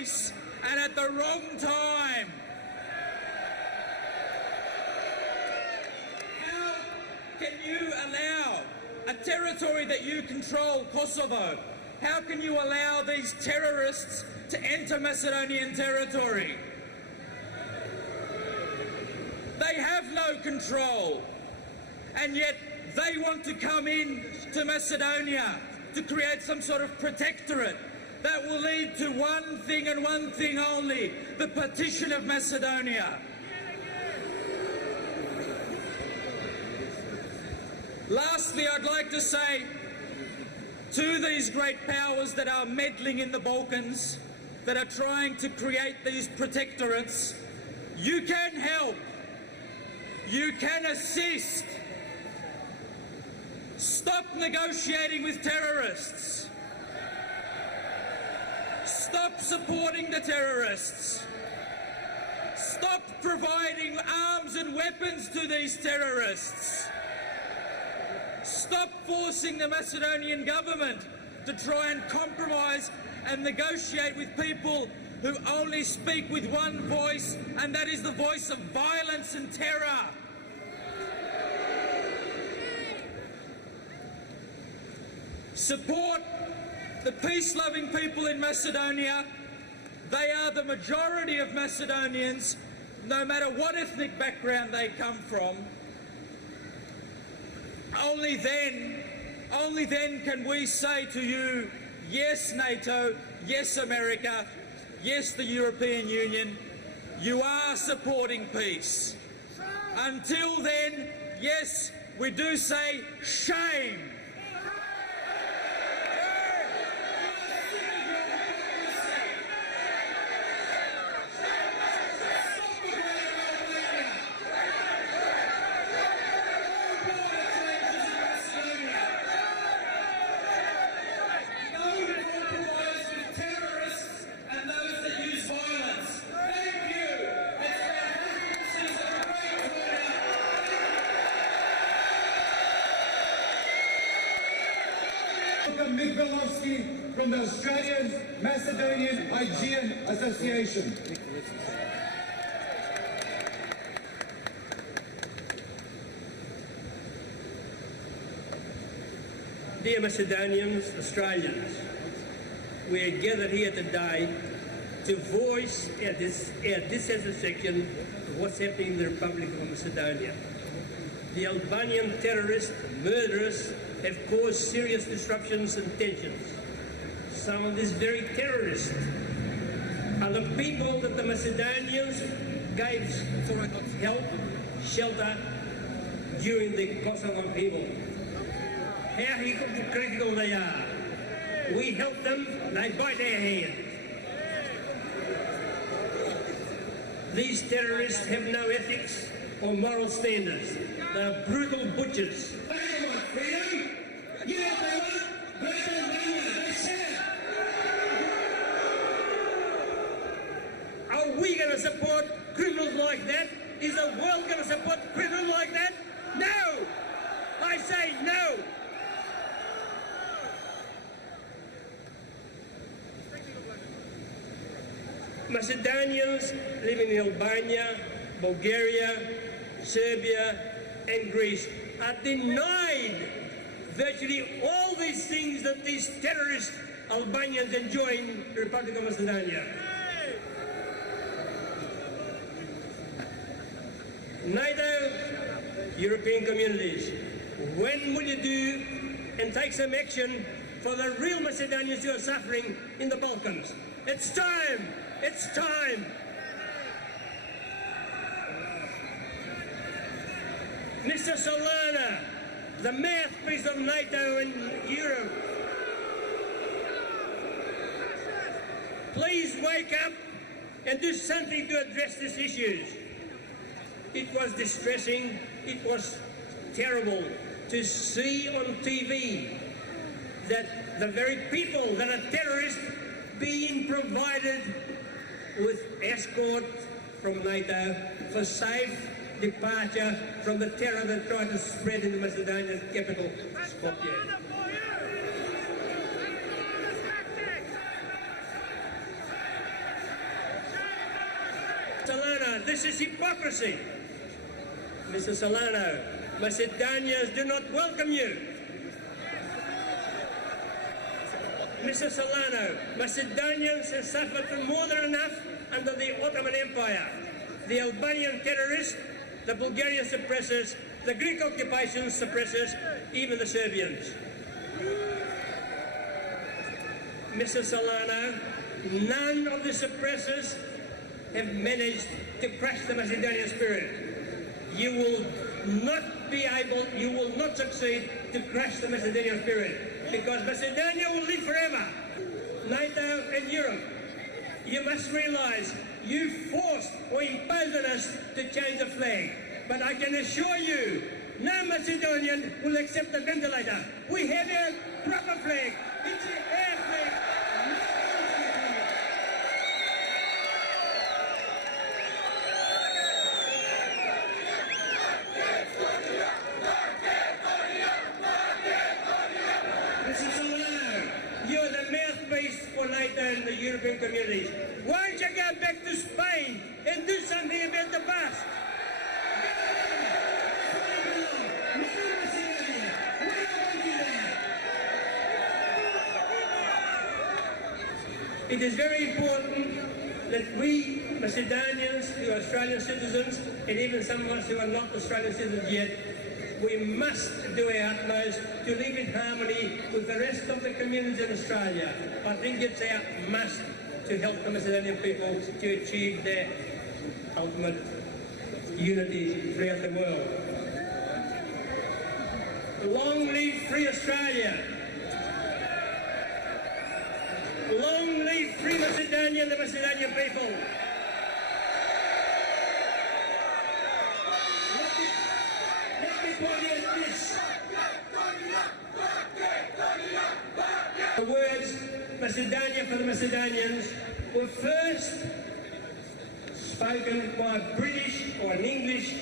place and at the wrong time. How can you allow a territory that you control, Kosovo, how can you allow these terrorists to enter Macedonian territory? They have no control, and yet they want to come in to Macedonia to create some sort of protectorate that will lead to one thing and one thing only, the partition of Macedonia. Lastly, I'd like to say to these great powers that are meddling in the Balkans, that are trying to create these protectorates, you can help, you can assist. Stop negotiating with terrorists. Stop supporting the terrorists. Stop providing arms and weapons to these terrorists. Stop forcing the Macedonian government to try and compromise and negotiate with people who only speak with one voice, and that is the voice of violence and terror. Support the peace-loving people in Macedonia. They are the majority of Macedonians, no matter what ethnic background they come from. Only then can we say to you, yes NATO, yes America, yes the European Union, you are supporting peace. Until then, yes, we do say shame. From the Australian Macedonian Aegean Association. Dear Macedonians, Australians, we are gathered here today to voice our dissatisfaction of what's happening in the Republic of Macedonia. The Albanian terrorists, murderers, have caused serious disruptions and tensions. Some of these very terrorists are the people that the Macedonians gave help, shelter during the Kosovo upheaval. How hypocritical they are. We help them, they bite our hand. These terrorists have no ethics or moral standards. They are brutal butchers. Are we going to support criminals like that? Is the world going to support criminals like that? No! I say no! Macedonians living in Albania, Bulgaria, Serbia and Greece are denied virtually all these things that these terrorist Albanians enjoy in the Republic of Macedonia. NATO, European communities, when will you do and take some action for the real Macedonians who are suffering in the Balkans? It's time! It's time! Mr. Solana, the mouthpiece of NATO and Europe, please wake up and do something to address these issues. It was distressing, it was terrible to see on TV that the very people that are terrorists being provided with escort from NATO for safe departure from the terror that tried to spread in the Macedonian capital, Skopje. Solana, this is hypocrisy. Mr. Solana, Macedonians do not welcome you. Mr. Solana, Macedonians have suffered for more than enough under the Ottoman Empire, the Albanian terrorists, the Bulgarian suppressors, the Greek occupation suppressors, even the Serbians. Mr. Solana, none of the suppressors have managed to crush the Macedonian spirit. You will not succeed to crush the Macedonian spirit, because Macedonia will live forever. NATO and Europe, you must realise you forced or imposed on us to change the flag. But I can assure you, no Macedonian will accept the ventilator. We have a proper flag. It's our flag. And the European communities. Why don't you go back to Spain and do something about the past? It is very important that we Macedonians who are Australian citizens, and even some of us who are not Australian citizens yet, we must do our utmost to live in harmony with the rest of the communities in Australia. I think it's our must to help the Macedonian people to achieve their ultimate unity throughout the world. Long live free Australia! Long live free Macedonia and the Macedonian people! The words Macedonia for the Macedonians were first spoken by a British or an English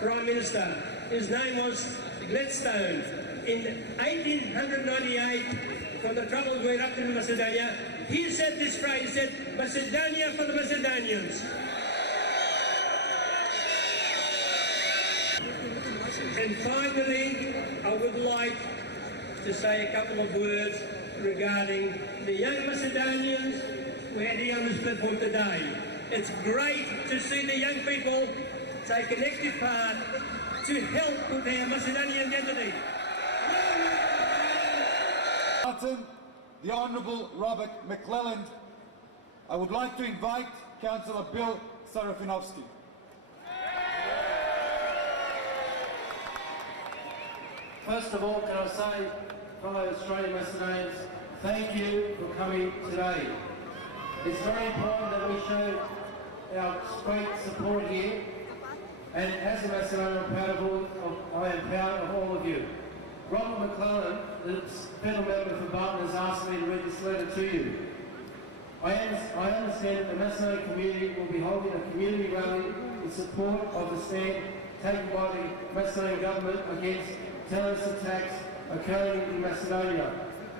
Prime Minister. His name was Gladstone. In 1898, when the troubles were erupting in Macedonia, he said this phrase, he said, Macedonia for the Macedonians. And finally, I would like to say a couple of words regarding the young Macedonians who are here on this platform today. It's great to see the young people take an active part to help with their Macedonian identity. Martin, the Honourable Robert McClelland, I would like to invite Councillor Bill Sarafinovsky. First of all, can I say, fellow Australian Macedonians, thank you for coming today. It's very important that we show our great support here, and as a Macedonian, I am proud of all of you. Robert McClelland, the federal member for Barton, has asked me to read this letter to you. I understand that the Macedonian community will be holding a community rally in support of the stand taken by the Macedonian government against terrorist attacks occurring in Macedonia.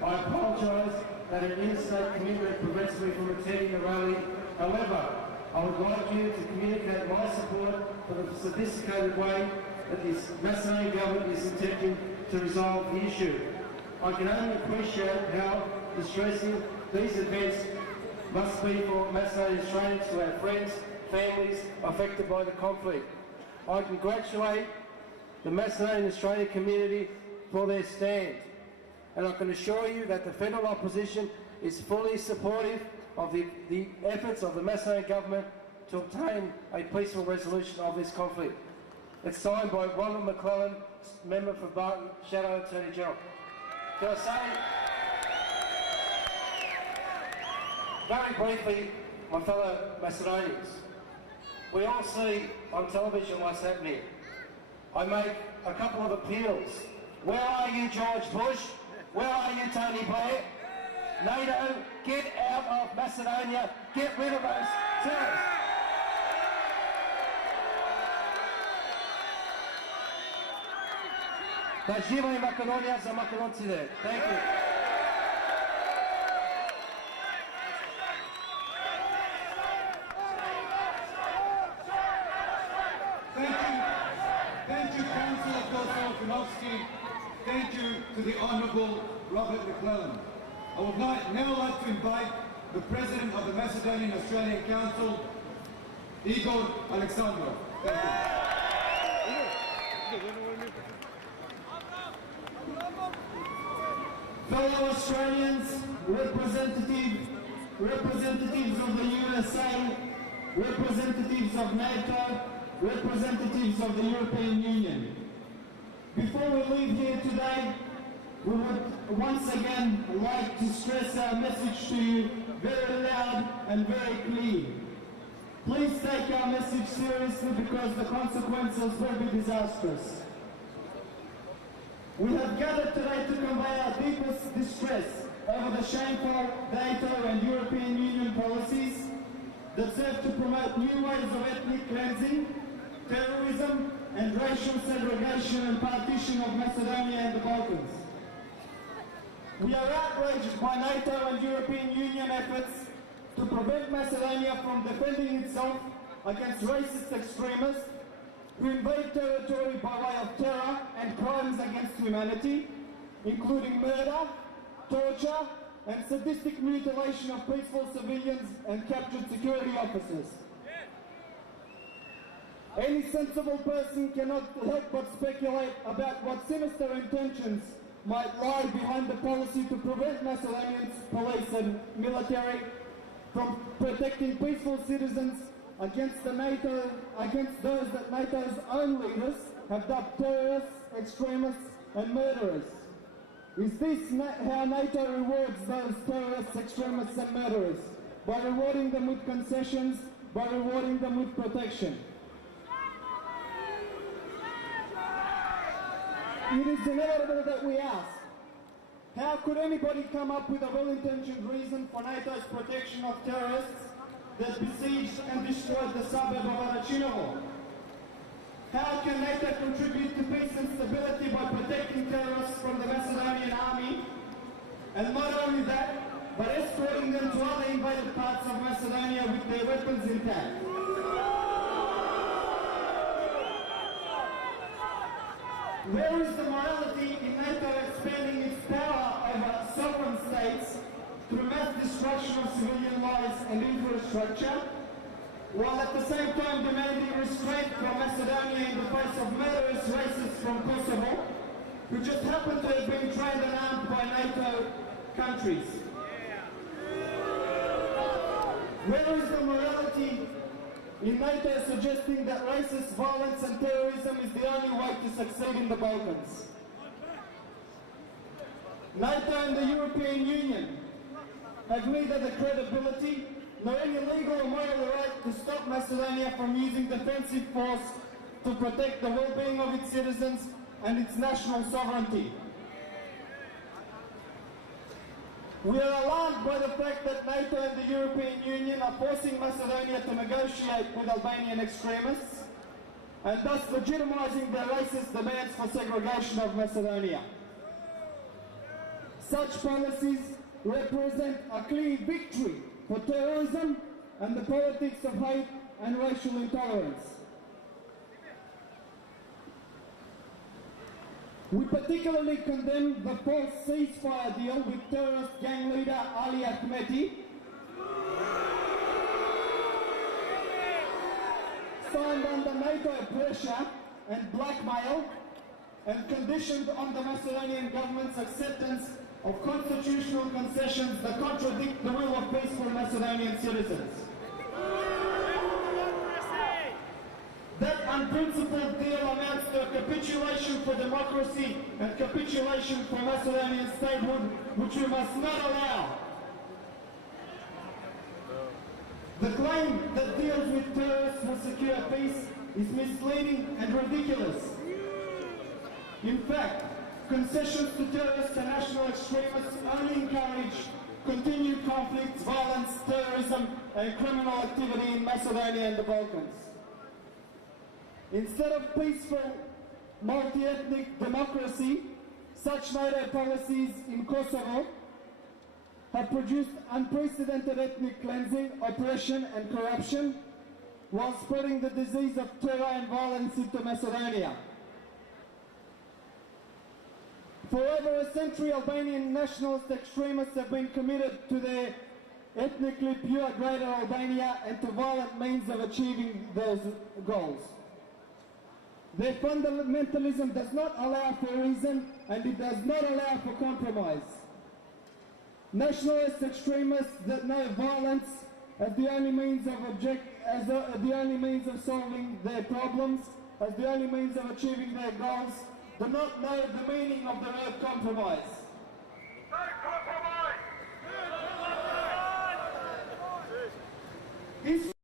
I apologise that an interstate commitment prevents me from attending the rally. However, I would like you to communicate my support for the sophisticated way that the Macedonian government is attempting to resolve the issue. I can only appreciate how distressing these events must be for Macedonian Australians to have friends, families affected by the conflict. I congratulate the Macedonian Australian community for their stand, and I can assure you that the federal opposition is fully supportive of the efforts of the Macedonian government to obtain a peaceful resolution of this conflict. It's signed by Robert McClelland, member for Barton, Shadow Attorney General. Can I say, very briefly, my fellow Macedonians, we all see on television what's happening. I make a couple of appeals. Where are you, George Bush? Where are you, Tony Blair? NATO, get out of Macedonia. Get rid of those terrorists. Da živa i Makedonija za Makedonci. Thank you. you, Councillor Kosovo-Konofsky. Thank you to the Honourable Robert McClelland. I would now like to invite the President of the Macedonian Australian Council, Igor Alexandrov. Thank you. Fellow Australians, representatives of the USA, representatives of NATO, representatives of the European Union. Before we leave here today, we would once again like to stress our message to you very loud and very clear. Please take our message seriously because the consequences will be disastrous. We have gathered today to convey our deepest distress over the shameful NATO and European Union policies that serve to promote new ways of ethnic cleansing, terrorism, and racial segregation and partition of Macedonia and the Balkans. We are outraged by NATO and European Union efforts to prevent Macedonia from defending itself against racist extremists who invade territory by way of terror and crimes against humanity, including murder, torture, and sadistic mutilation of peaceful civilians and captured security officers. Any sensible person cannot help but speculate about what sinister intentions might lie behind the policy to prevent Macedonian police and military from protecting peaceful citizens against those that NATO's own leaders have dubbed terrorists, extremists, and murderers. Is this how NATO rewards those terrorists, extremists, and murderers? By rewarding them with concessions, by rewarding them with protection. It is inevitable that we ask, how could anybody come up with a well-intentioned reason for NATO's protection of terrorists that besieged and destroyed the suburb of Arachinovo? How can NATO contribute to peace and stability by protecting terrorists from the Macedonian army? And not only that, but escorting them to other invaded parts of Macedonia with their weapons intact. Where is the morality in NATO expanding its power over sovereign states through mass destruction of civilian lives and infrastructure, while at the same time demanding restraint from Macedonia in the face of murderous racists from Kosovo, who just happen to have been trained and armed by NATO countries? Where is the morality in NATO suggesting that racist violence and terrorism is the only way to succeed in the Balkans? NATO and the European Union have neither the credibility nor any legal or moral right to stop Macedonia from using defensive force to protect the well-being of its citizens and its national sovereignty. We are alarmed by the fact that NATO and the European Union are forcing Macedonia to negotiate with Albanian extremists and thus legitimizing their racist demands for segregation of Macedonia. Such policies represent a clear victory for terrorism and the politics of hate and racial intolerance. We particularly condemn the false ceasefire deal with terrorist gang leader Ali Ahmeti, signed under NATO pressure and blackmail and conditioned on the Macedonian government's acceptance of constitutional concessions that contradict the will of peaceful Macedonian citizens. That unprincipled deal amounts to a capitulation for democracy and capitulation for Macedonian statehood, which we must not allow. The claim that deals with terrorists will secure peace is misleading and ridiculous. In fact, concessions to terrorists and national extremists only encourage continued conflicts, violence, terrorism, and criminal activity in Macedonia and the Balkans. Instead of peaceful, multi-ethnic democracy, such NATO policies in Kosovo have produced unprecedented ethnic cleansing, oppression and corruption, while spreading the disease of terror and violence into Macedonia. For over a century, Albanian nationalist extremists have been committed to their ethnically pure Greater Albania and to violent means of achieving those goals. Their fundamentalism does not allow for reason, and it does not allow for compromise. Nationalist extremists that know violence as the only means of solving their problems, as the only means of achieving their goals, do not know the meaning of the word compromise. No compromise! This